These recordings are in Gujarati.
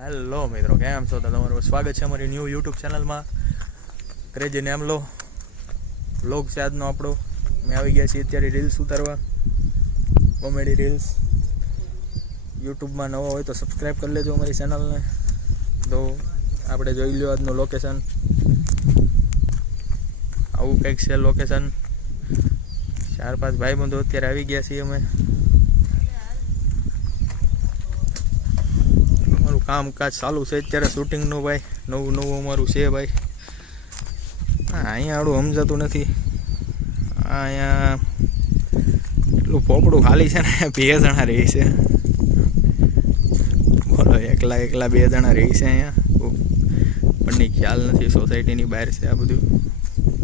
હેલો મિત્રો, કેમ છો? તો તમારું સ્વાગત છે અમારી ન્યૂ યુટ્યુબ ચેનલમાં ક્રેઝી નેમલો વ્લોગ છે આજનો આપણો. મેં આવી ગયા છીએ અત્યારે રીલ્સ ઉતારવા, કોમેડી રીલ્સ. યુટ્યુબમાં નવો હોય તો સબસ્ક્રાઈબ કરી લેજો અમારી ચેનલને. તો આપણે જોઈ લો આજનું લોકેશન. આવું કંઈક છે લોકેશન. 4-5 ભાઈબંધો અત્યારે આવી ગયા છીએ અમે. અમારું કામકાજ ચાલુ છે અત્યારે શૂટિંગનું ભાઈ. નવું અમારું છે ભાઈ. અહીંયા આડું સમજાતું નથી. અહીંયા એટલું પોપડું ખાલી છે ને, 2 જણા રહી છે. બોલો, એકલા 2 જણા રહી છે અહીંયા. પણ ખ્યાલ નથી, સોસાયટીની બહાર છે આ બધું.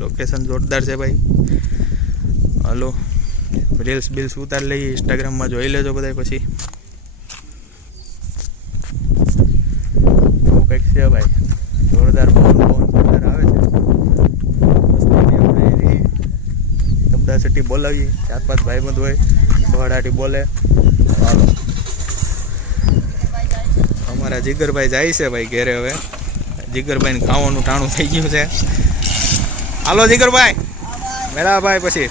લોકેશન જોરદાર છે ભાઈ. હલો, રીલ્સ ઉતારી લઈએ, ઇન્સ્ટાગ્રામમાં જોઈ લેજો બધા. પછી એવું કંઈક છે ભાઈ. જોરદાર પવન આવે છે. આપણે તબદાસટી બોલાવીએ, 4-5 ભાઈબંધ હોય, ભડાટી બોલે. હાલો, અમારા જીગરભાઈ જાય છે ભાઈ ઘેરે. હવે જીગરભાઈને ખાવાનું ટાણું થઈ ગયું છે. હાલો જીગરભાઈ, મેળા ભાઈ. પછી